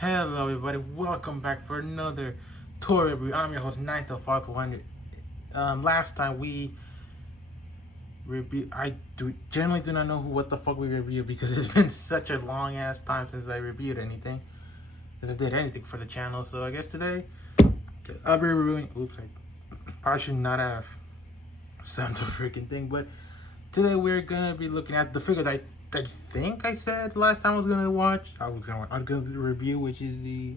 Hello everybody, welcome back for another toy review. I'm your host, NTF100. Last time we reviewed, generally do not know what the fuck we reviewed because it's been such a long ass time since I reviewed anything. Since I did anything for the channel, so I guess today, I'll be reviewing, I probably should not have said the freaking thing, but today we're gonna be looking at the figure that I think I said last time I was gonna watch. I'm gonna review, which is the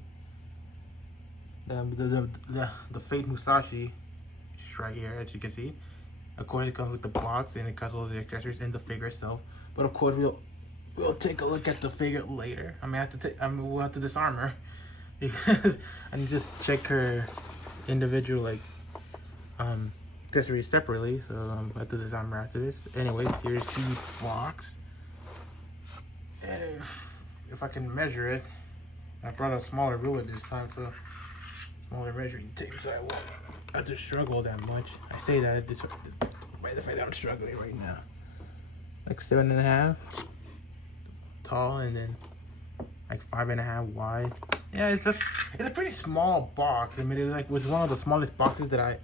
Fate Musashi, which is right here, as you can see. Of course, it comes with the box and it comes with all the accessories and the figure itself. But of course, we'll take a look at the figure later. We'll have to disarm her because I need to just check her individual accessories separately. So I'm going to disarm her after this. Anyway, here's the box. And if I can measure it, I brought a smaller ruler this time, so smaller measuring tape, so I won't have to struggle that much. I say that by the fact that I'm struggling right now. Like 7.5 tall, and then like 5.5 wide. Yeah, it's a pretty small box. I mean, it was one of the smallest boxes that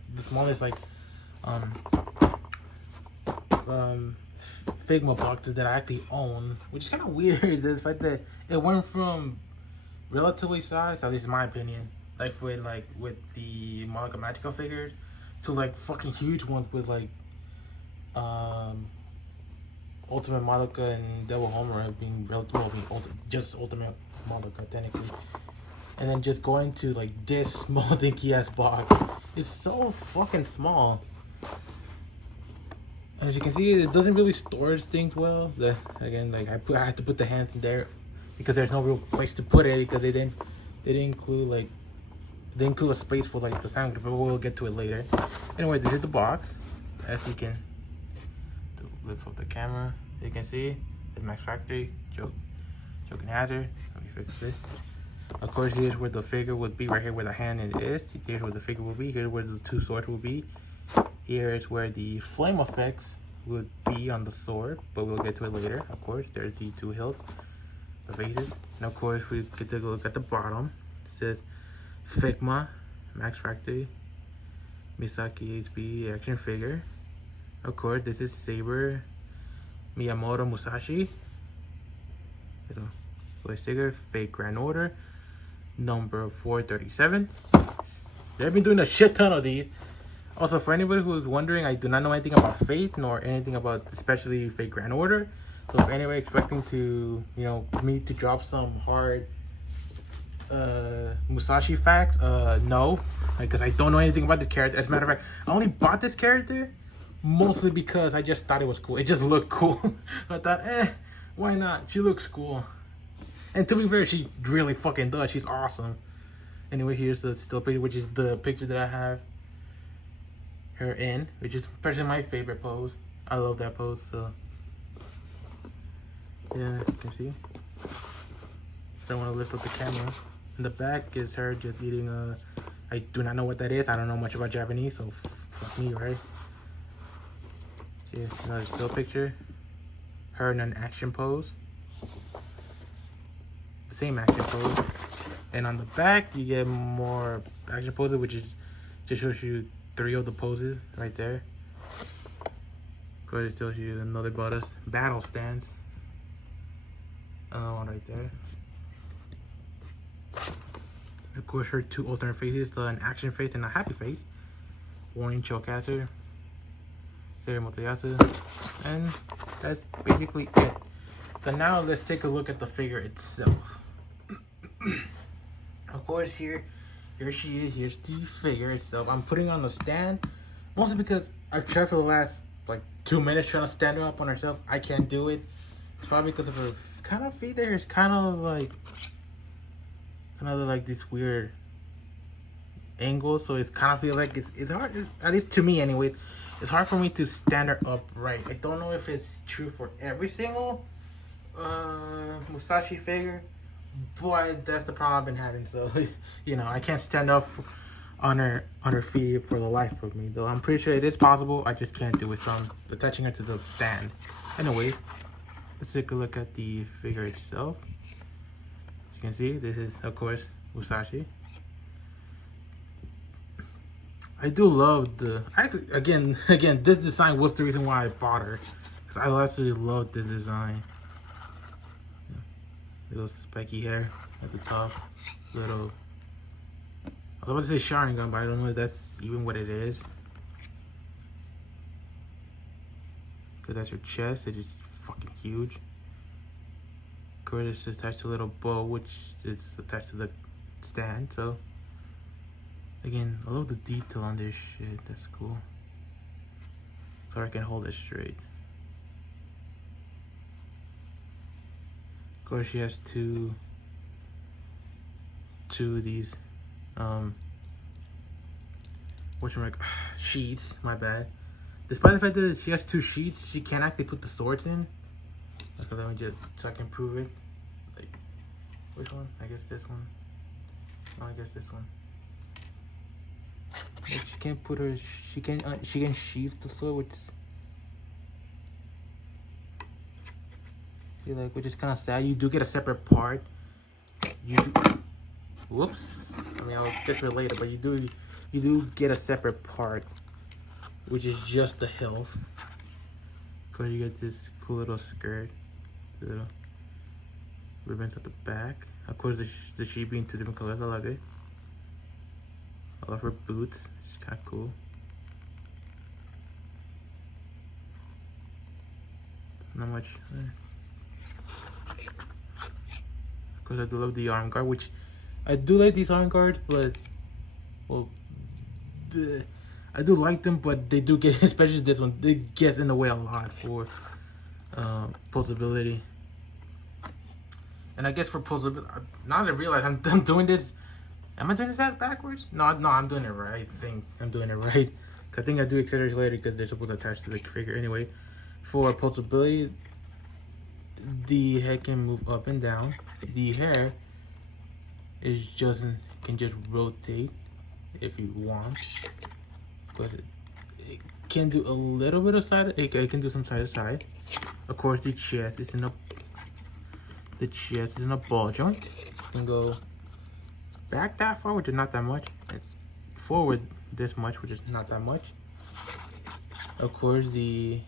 Figma boxes that I actually own, which is kind of weird. The fact that it went from relatively size, at least in my opinion, with the Monica Magical figures, to like fucking huge ones with like Ultimate Monica and Devil Homer being relatively just Ultimate Monica technically, and then just going to like this small dinky ass box. It's so fucking small. As you can see, it doesn't really store things well. Again, like I had to put the hands in there because there's no real place to put it because they didn't include a space for like the sound, but we'll get to it later. Anyway, this is the box. As you can lift up the camera, you can see it's Max Factory, Joking Hazard. Let me fix it. Of course, here's where the figure would be, right here where the hand is. Here's where the figure will be. Here's where the two swords will be. Here is where the flame effects would be on the sword, but we'll get to it later. Of course, there's the two hilts, the faces, and of course we get to look at the bottom. It says Figma, Max Factory, Misaki HB action figure. Of course, this is Saber, Miyamoto Musashi. Little sticker, Fake Grand Order, number 437. They've been doing a shit ton of these. Also, for anybody who's wondering, I do not know anything about Fate nor anything about especially Fate Grand Order. So if anybody expecting to, me to drop some hard Musashi facts, no, because I don't know anything about this character. As a matter of fact, I only bought this character mostly because I just thought it was cool. It just looked cool. I thought, why not? She looks cool. And to be fair, she really fucking does. She's awesome. Anyway, here's the still picture, which is the picture that I have her in, which is personally my favorite pose. I love that pose, so yeah, as you can see. Don't want to lift up the camera. In the back is her just eating I do not know what that is. I don't know much about Japanese, so fuck me, right? Here's another still picture. Her in an action pose. The same action pose. And on the back, you get more action poses, which is just shows you 3 of the poses right there. Of course, it tells you another battle stance. Another one right there. Of course, her 2 alternate faces, an action face and a happy face. Warning Chokater, Saber Motoyasu, and that's basically it. So now let's take a look at the figure itself. Of course, here she is. Here's the figure itself. I'm putting on the stand mostly because I've tried for the last like 2 minutes trying to stand her up on herself. I can't do it. It's probably because of her kind of feet there. It's kind of like this weird angle, so it's kind of feel like it's hard, at least to me anyway. It's hard for me to stand her up right. I don't know if it's true for every single Musashi figure, but that's the problem I've been having. So I can't stand up on her feet for the life of me, though I'm pretty sure it is possible. I just can't do it, so I'm attaching her to the stand. Anyways, let's take a look at the figure itself. you can see, this is of course Musashi. I do love the, again, this design was the reason why I bought her, because I actually love this design. Little spiky hair at the top, little, I was about to say Sharingan, but I don't know if that's even what it is. Because that's her chest, it's just fucking huge. Of course, it's attached to a little bow, which is attached to the stand, so. Again, I love the detail on this shit, that's cool. So I can hold it straight. Of course, she has two of these, sheets, my bad. Despite the fact that she has 2 sheets, she can't actually put the swords in. Okay, let me just, so I can prove it. Like, which one? I guess this one. No, I guess this one. Like, she can't put her, she can sheath the sword, which is kind of sad. You do get a separate part. You do, whoops. I mean, I'll get to it later, but you do get a separate part, which is just the hilt. Of course, you get this cool little skirt, little ribbons at the back. Of course, the sheet being 2 different colors. I love it. I love her boots. She's kind of cool. Not much. Of course, I do love the arm guard, which I do like these arm guards, but well, I do like them, but they do get, especially this one, they get in the way a lot for posability. And I guess for posability, now that I realize I'm doing this, am I doing this ass backwards? No, I'm doing it right. I think I'm doing it right. I think I do accessories later because they're supposed to attach to the trigger anyway. For posability, the head can move up and down. The hair is can just rotate if you want, but it can do a little bit of side. It can do some side to side. Of course, the chest is in a ball joint. You can go back that far, which is not that much. Forward this much, which is not that much. Of course, the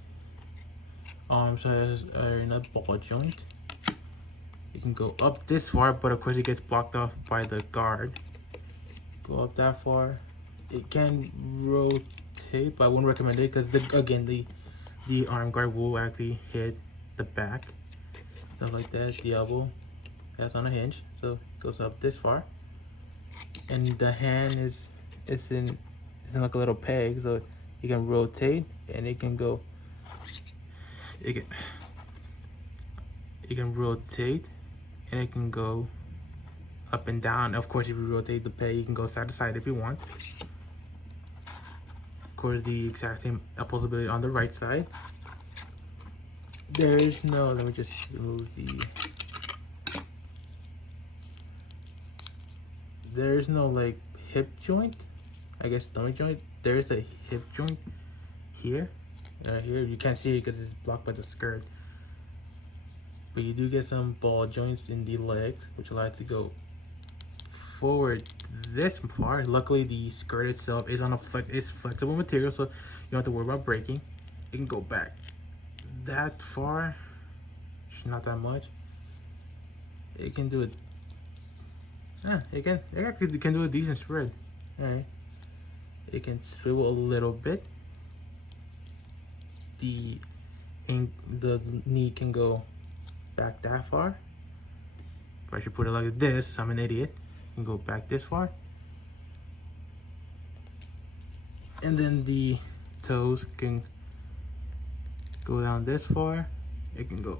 arms are in a ball joint. You can go up this far, but of course it gets blocked off by the guard. Go up that far. It can rotate, but I wouldn't recommend it because the arm guard will actually hit the back. Stuff like that. The elbow, that's on a hinge, so it goes up this far. And the hand is in like a little peg, so you can rotate and it can go. You can rotate and it can go up and down. Of course, if you rotate the peg, you can go side to side if you want. Of course, the exact same posability on the right side. There is no, let me just move there is no like hip joint, I guess stomach joint. There is a hip joint here. Here you can't see it because it's blocked by the skirt, but you do get some ball joints in the legs, which allow it to go forward this far. Luckily, the skirt itself is on a flexible material, so you don't have to worry about breaking. It can go back that far, it's not that much. It can do it. It actually can do a decent spread. All right, it can swivel a little bit. The knee can go back that far. If I should put it like this, I'm an idiot. You can go back this far. And then the toes can go down this far. It can go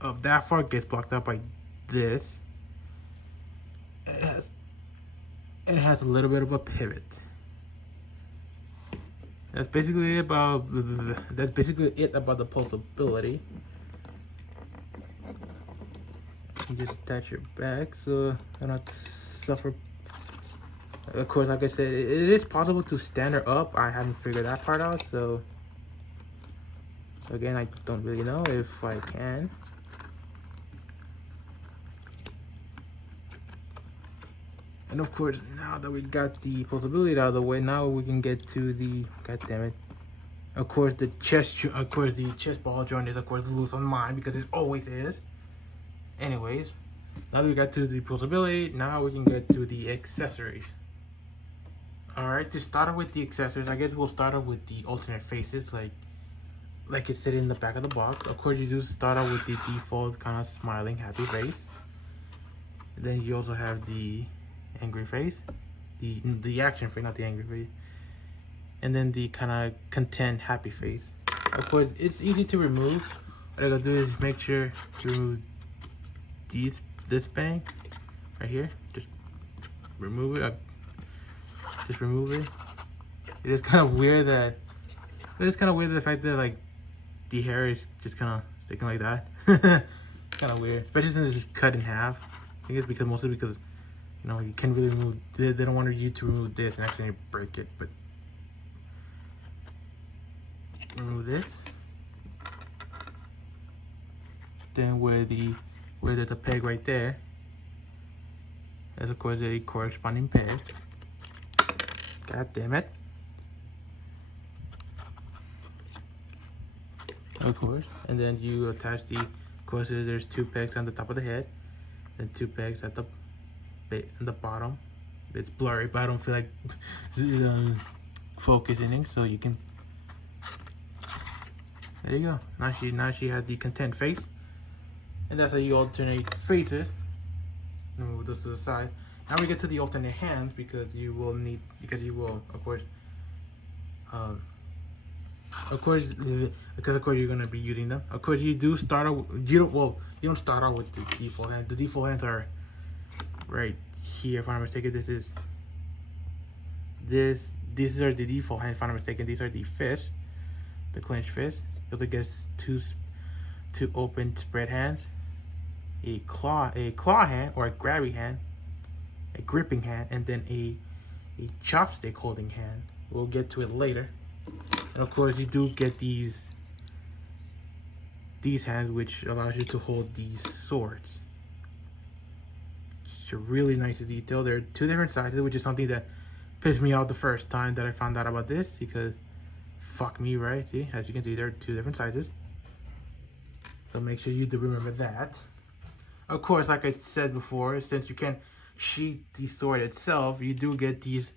up that far, gets blocked out by this. It has a little bit of a pivot. That's basically it about the posability. You just attach your back so I don't have to suffer. Of course, like I said, it is possible to stand her up. I haven't figured that part out, so again, I don't really know if I can. And of course, now that we got the possibility out of the way, now we can get to the, god damn it. Of course, the chest ball joint is of course loose on mine because it always is. Anyways, now that we got to the possibility, now we can get to the accessories. Alright, to start off with the accessories, I guess we'll start off with the alternate faces, like it's sitting in the back of the box. Of course, you do start out with the default kind of smiling, happy face. Then you also have the angry face, the action face, not the angry face, and then the kind of content, happy face. Of course, it's easy to remove. What I gotta do is make sure to remove this bang right here. Just remove it. Just remove it. It is kind of weird that the fact that like the hair is just kind of sticking like that. Kind of weird, especially since it's cut in half. I think it's mostly because you know you can't really remove. They don't want you to remove this and actually break it. But remove this. Then where there's a peg right there, there's of course a corresponding peg. God damn it. Of course. And then you attach the, of course there's 2 pegs on the top of the head, and 2 pegs at the bottom. It's blurry, but I don't feel like focusing, so you can, there you go. Now she has the content face. And that's how you alternate faces. And move this to the side. Now we get to the alternate hands because you will, of course, you're gonna be using them. Of course, you do start out. You don't start out with the default hand. The default hands are right here. If I'm not mistaken, these are the default hands. If I'm not mistaken, these are the fists, the clenched fists. You'll get two open spread hands, a claw hand or a grabby hand, a gripping hand, and then a chopstick holding hand. We'll get to it later. And of course, you do get these hands, which allows you to hold these swords. It's a really nice detail. There are 2 different sizes, which is something that pissed me off the first time that I found out about this, because fuck me, right? See, as you can see, there are 2 different sizes. So make sure you do remember that. Of course, like I said before, since you can sheath the sword itself, you do get these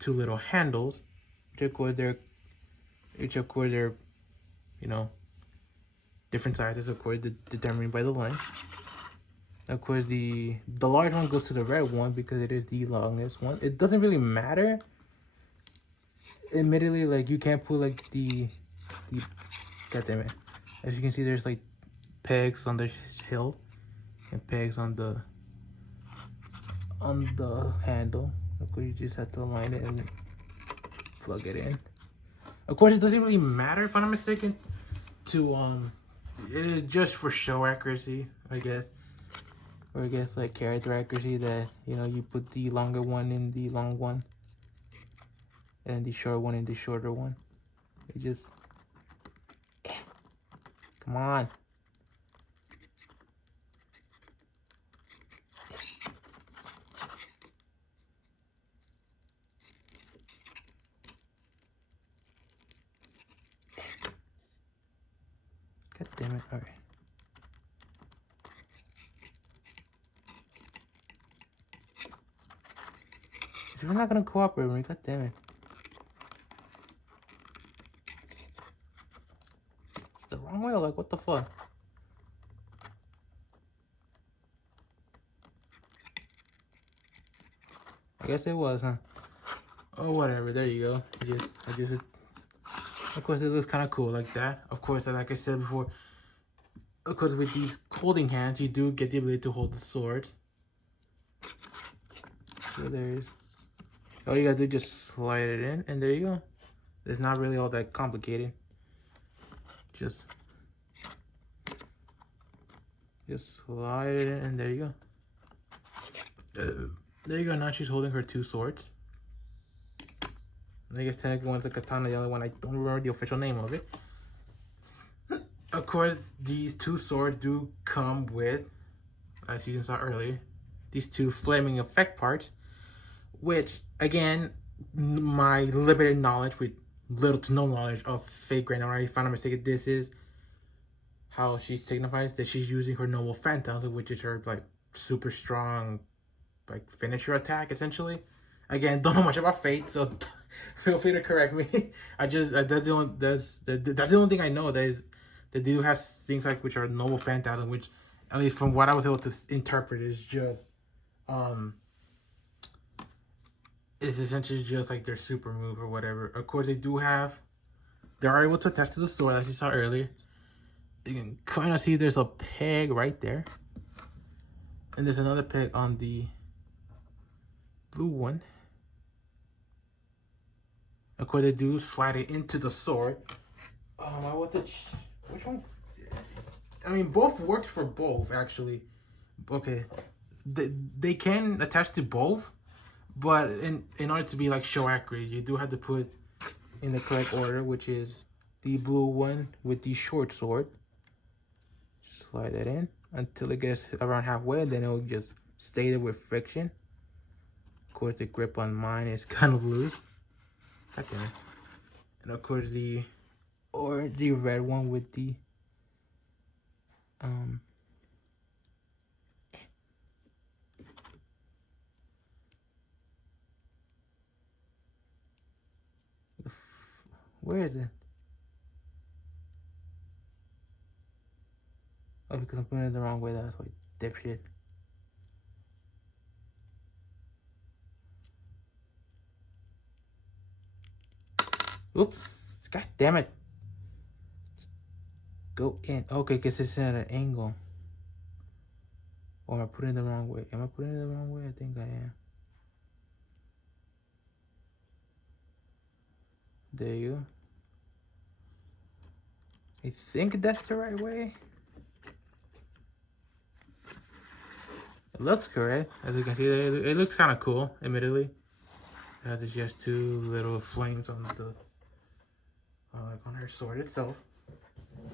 2 little handles, which of course they're you know, different sizes, of course, determined by the length. Of course, the large one goes to the red one because it is the longest one. It doesn't really matter. Admittedly, like you can't put like the god damn it. As you can see, there's like pegs on the hilt and pegs on the handle. Of course, you just have to align it and plug it in. Of course, it doesn't really matter if I'm not mistaken. It is just for show accuracy, I guess, or I guess like character accuracy, that you know you put the longer one in the long one, and the short one in the shorter one. It just come on. God damn it, alright. We're not gonna cooperate with me, god damn it. It's the wrong way, like what the fuck? I guess it was, huh? Oh, whatever, there you go. I guess it, of course, it looks kind of cool like that. Of course, like I said before, of course, with these holding hands, you do get the ability to hold the sword. So there's, all you gotta do is just slide it in, and there you go. It's not really all that complicated. Just slide it in, and there you go. There you go. Now she's holding her 2 swords. I guess technically one's a katana, the other one I don't remember the official name of it. Of course, these 2 swords do come with, as you saw earlier, these 2 flaming effect parts, which again, my limited knowledge with little to no knowledge of fake grain, I already found a mistake. This is how she signifies that she's using her noble phantasm, which is her like super strong like finisher attack essentially. Again, don't know much about Fate, so feel free to correct me. That's the only thing I know. That they do have things like which are noble phantasm, which at least from what I was able to interpret is just is essentially just like their super move or whatever. Of course, they are able to attach to the sword as you saw earlier. You can kind of see there's a peg right there, and there's another peg on the blue one. Of course, they do slide it into the sword. Which one? I mean, both works for both, actually. Okay, they can attach to both, but in order to be like show accurate, you do have to put in the correct order, which is the blue one with the short sword. Slide that in until it gets around halfway, and then it will just stay there with friction. Of course, the grip on mine is kind of loose. Okay. And of course the red one with the where is it? Oh, because I'm putting it the wrong way, that's why, dipshit. Oops, god damn it. Go in. Okay, because it's at an angle. Or am I putting it the wrong way? Am I putting it the wrong way? I think I am. There you go. I think that's the right way. It looks correct. As you can see, it looks kind of cool, admittedly. It has just two little flames on the on her sword itself.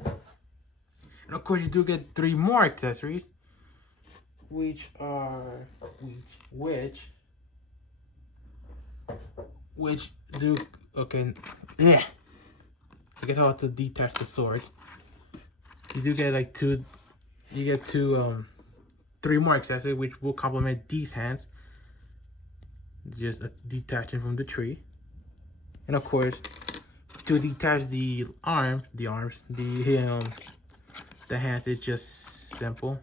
And of course, you do get 3 more accessories, which do okay. Yeah, I guess I'll have to detach the sword. You do get like 2. You get 3 more accessories, which will complement these hands. Just detaching from the tree, and of course, to detach the hands, it's just simple.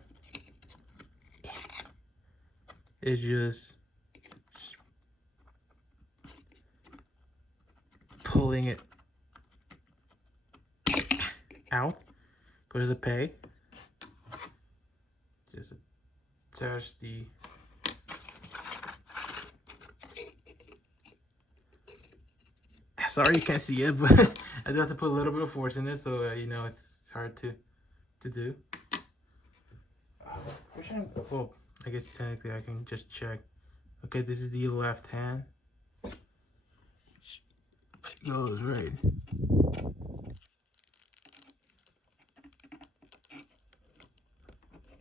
It's just pulling it out. Go to the peg. Just attach the sorry you can't see it, but I do have to put a little bit of force in it, so you know it's hard to do. Well, I guess technically I can just check. Okay, this is the left hand. Goes right.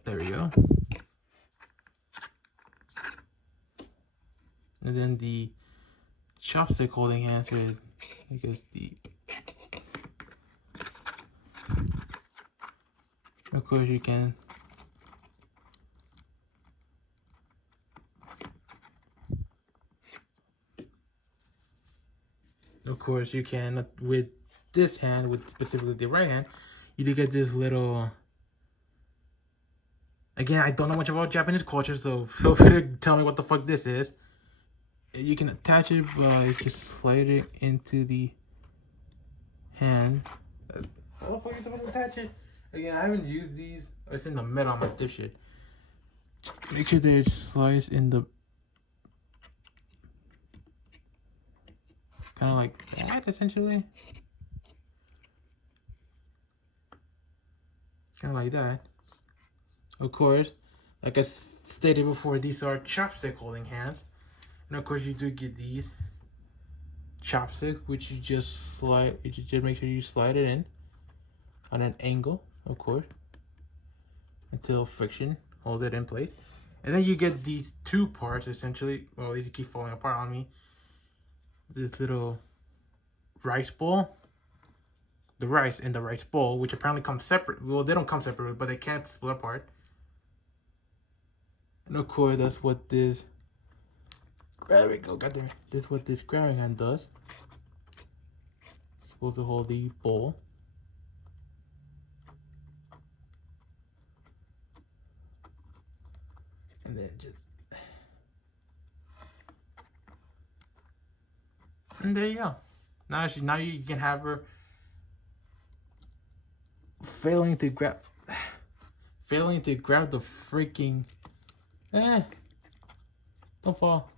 There we go. And then the chopstick holding hands with, because of course you can with this hand, with specifically the right hand, you do get this little. Again, I don't know much about Japanese culture, so feel free to tell me what the fuck this is. You can attach it by just sliding into the hand. How the fuck are you supposed to attach it? Again, I haven't used these. It's in the middle of my dipshit. Make sure that it slides in the kind of like that, essentially. Kind of like that. Of course, like I stated before, these are chopstick holding hands. And of course, you do get these chopsticks, which you just slide. You just make sure you slide it in on an angle, of course, until friction holds it in place. And then you get these two parts essentially. Well, these keep falling apart on me. This little rice bowl. The rice in the rice bowl, which apparently comes separate. Well, they don't come separate, but they can't split apart. And of course, that's what this grabbing, oh goddamn, this is what this grabbing hand does. It's supposed to hold the bowl. And then just, and there you go. Now you can have her failing to grab the freaking, don't fall.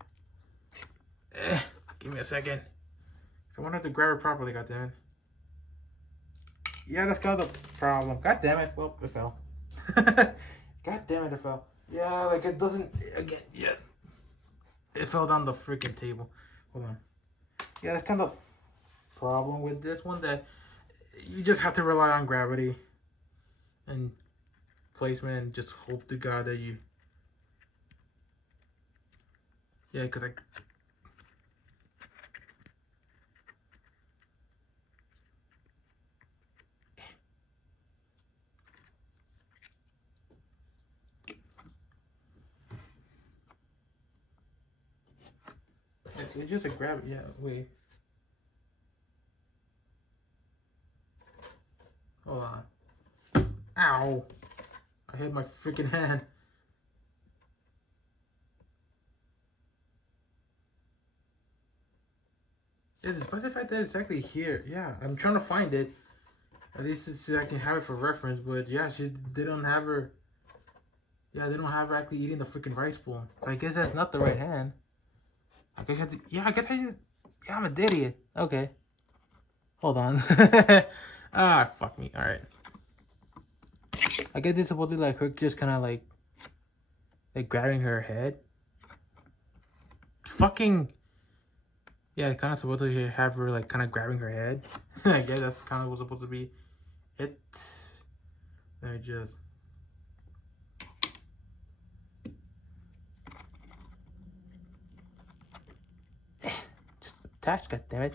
Give me a second. I wanted to grab it properly, goddammit. Yeah, that's kind of the problem. God damn it. Well, it fell. God damn it, it fell. Yeah, like it doesn't, again, yes. It fell down the freaking table. Hold on. Yeah, that's kind of the problem with this one, that you just have to rely on gravity and placement and just hope to God that you, yeah, because I, it's just a grab, yeah, wait. Hold on. Ow. I hit my freaking hand. Yeah, despite the fact that it's actually here. Yeah, I'm trying to find it. At least so I can have it for reference. But yeah, they don't have her. Yeah, they don't have her actually eating the freaking rice bowl. So I guess that's not the right hand. I guess I have to, yeah, I guess I just, yeah, I'm an idiot. Okay. Hold on. Ah, fuck me. Alright. I guess it's supposed to be like her just kind of like grabbing her head. Fucking. Yeah, kind of supposed to have her like kind of grabbing her head. I guess that's kind of what's supposed to be it. Let me just. Just attach, goddammit.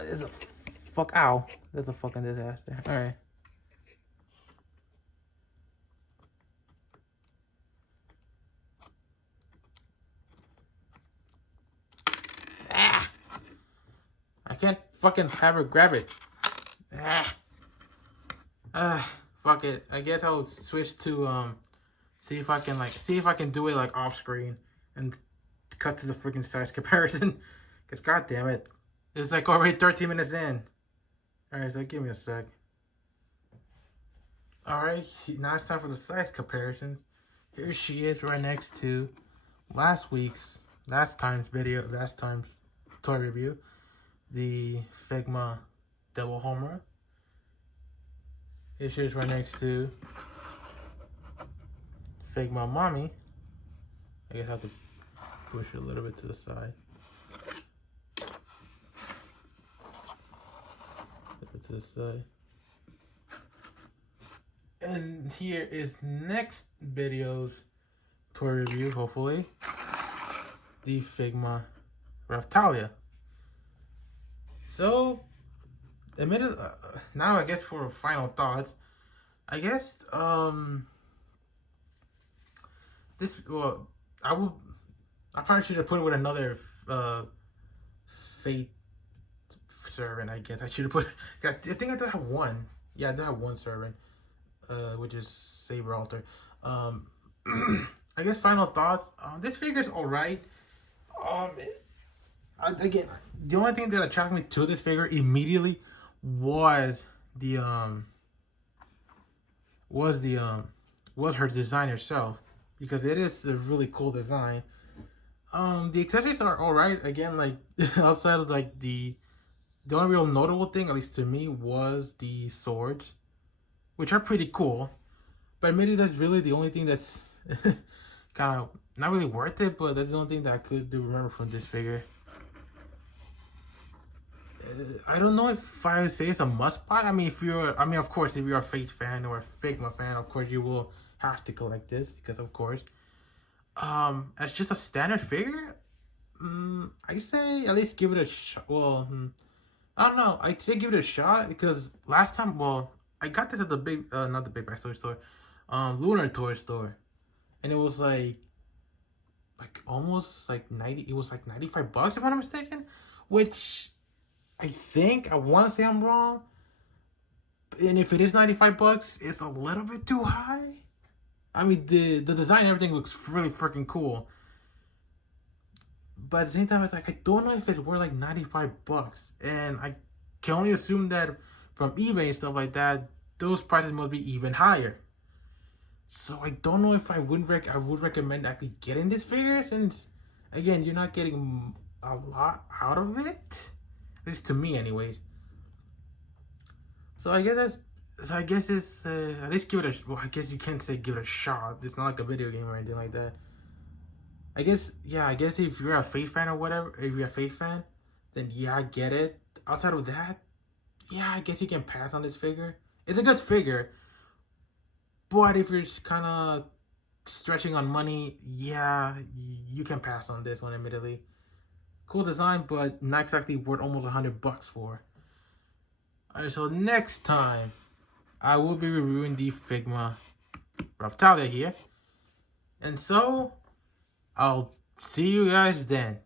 There's a fuck. Ow. There's a fucking disaster. Alright. Ah! I can't fucking have her grab it. Fuck it. I guess I'll switch to see if I can do it like off screen and cut to the freaking size comparison. Cause god damn it. It's like already 13 minutes in. Alright, so give me a sec. Alright, now it's time for the size comparisons. Here she is right next to last time's toy review. The Figma Double Homer. Here she is right next to Figma Mommy. I guess I have to push it a little bit to the side. To the side. And here is next video's toy review, hopefully. The Figma Reptile. So, now I guess for final thoughts, I guess I probably should have put it with another Fate servant. I guess I should have put. I think I do have one. Yeah, I do have one servant, which is Saber Alter. I guess final thoughts. This figure's alright. Again, the only thing that attracted me to this figure immediately was her design herself, because it is a really cool design. The accessories are alright. Again, like outside of like the only real notable thing, at least to me, was the swords, which are pretty cool. But maybe that's really the only thing that's kind of not really worth it, but that's the only thing that I could remember from this figure. I don't know if I would say it's a must buy. I mean, of course, if you're a Fate fan or a Figma fan, of course you will have to collect this because, of course, as just a standard figure, I say at least give it a shot. Well, I don't know. I'd say give it a shot because last time, well, I got this at the not the big back store, Lunar Toy store, and it was like almost like 90. It was like $95 if I'm not mistaken, which I want to say I'm wrong, and if it is $95, it's a little bit too high. I mean, the design and everything looks really freaking cool. But at the same time, it's like, I don't know if it's worth like $95. And I can only assume that from eBay and stuff like that, those prices must be even higher. So I don't know if I would recommend actually getting this figure, since again, you're not getting a lot out of it. At least to me anyways. So I guess it's at least give it a, well, I guess you can't say give it a shot. It's not like a video game or anything like that. I guess if you're a Fate fan or whatever, if you're a Fate fan, then yeah, I get it. Outside of that, yeah, I guess you can pass on this figure. It's a good figure, but if you're just kind of stretching on money, yeah, you can pass on this one, admittedly. Cool design, but not exactly worth almost $100 for. Alright, so next time, I will be reviewing the Figma Reptile here. And so, I'll see you guys then.